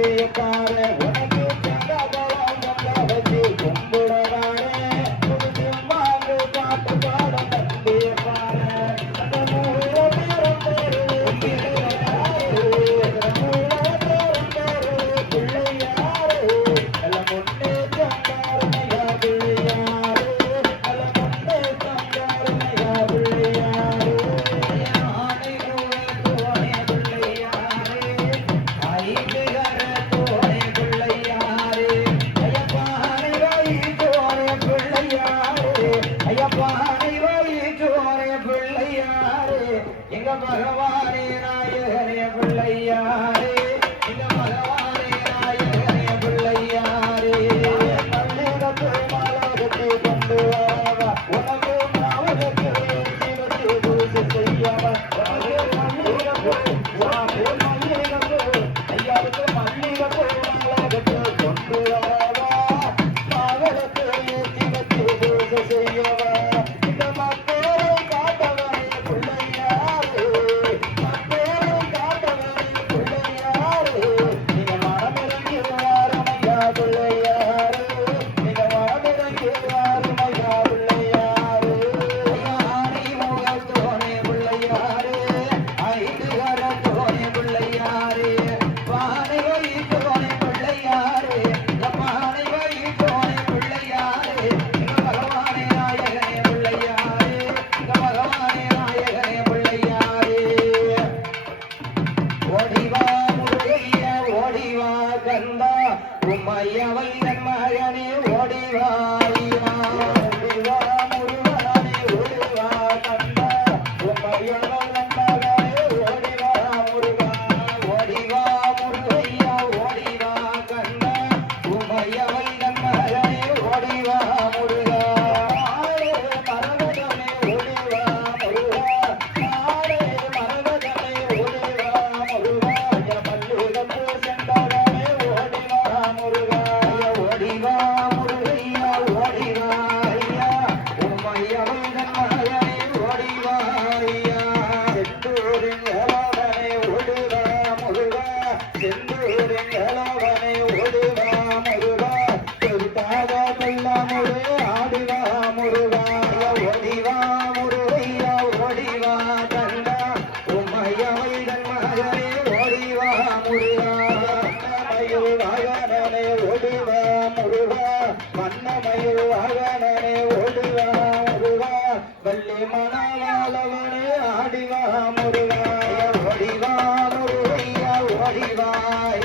வேண்டியக்காரன் I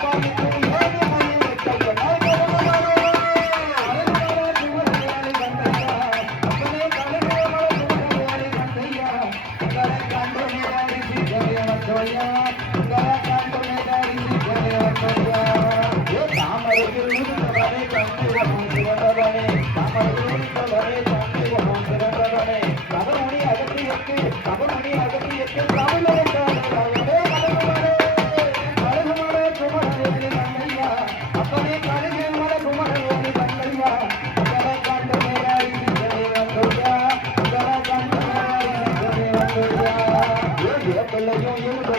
Thank you.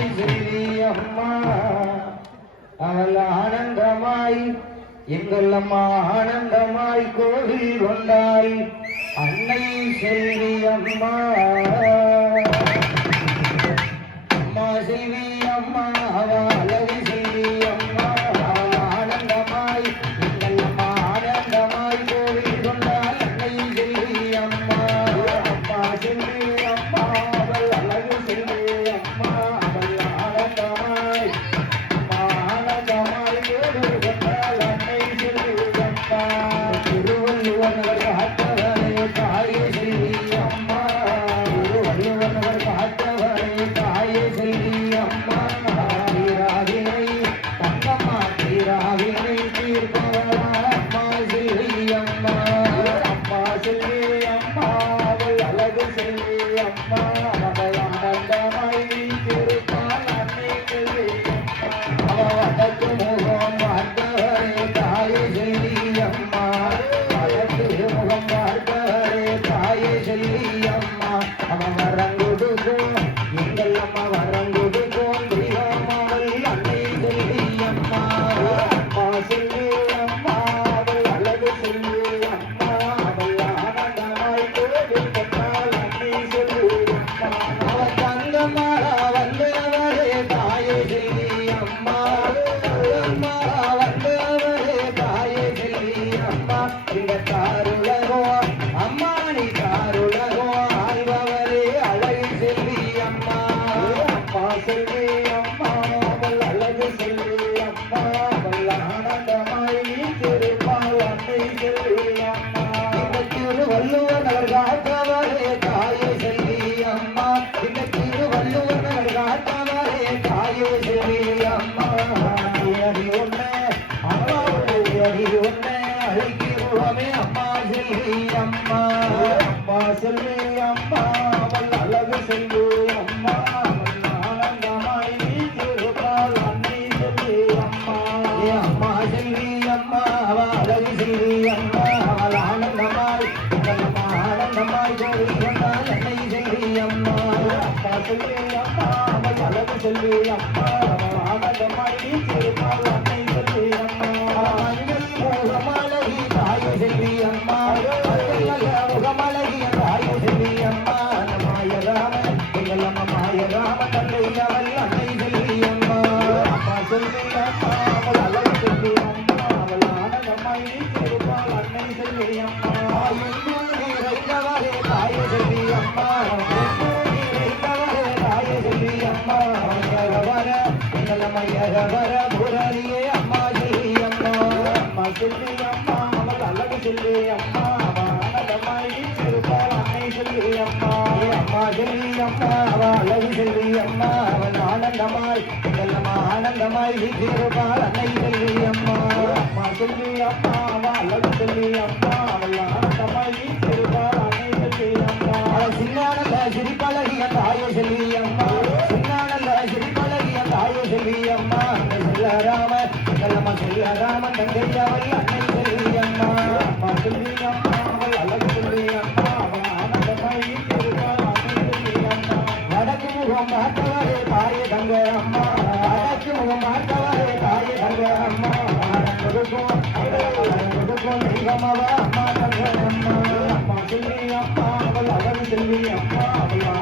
ஆடி தேவி அம்மா அவள் ஆனந்தமாய் எங்கள் அம்மா ஆனந்தமாய் கோவில் கொண்டாள் அன்னை செல்வி அம்மா Thank you. ஆனந்தமாய் செல்லம்மா ஆனந்தமாய் வீட்டிருப்பாள் அன்னை செல்வி அம்மா. அம்மா சொல்லி அம்மா வாழ சொல்லி அம்மா அவள் ஆனந்தமாய் வீட்டிருப்பாள் அன்னை செல்வி அம்மா. சின்னானந்த சிரிப்பழகிய தாய செல்வி அம்மா. சின்னானந்த சிரிப்பழகிய தாய செல்வி அம்மா. செல்ல ராம செல்ல ராமன் தங்கையாவை அன்னை செல்வி அம்மா. அம்மா சொல்லி Yeah.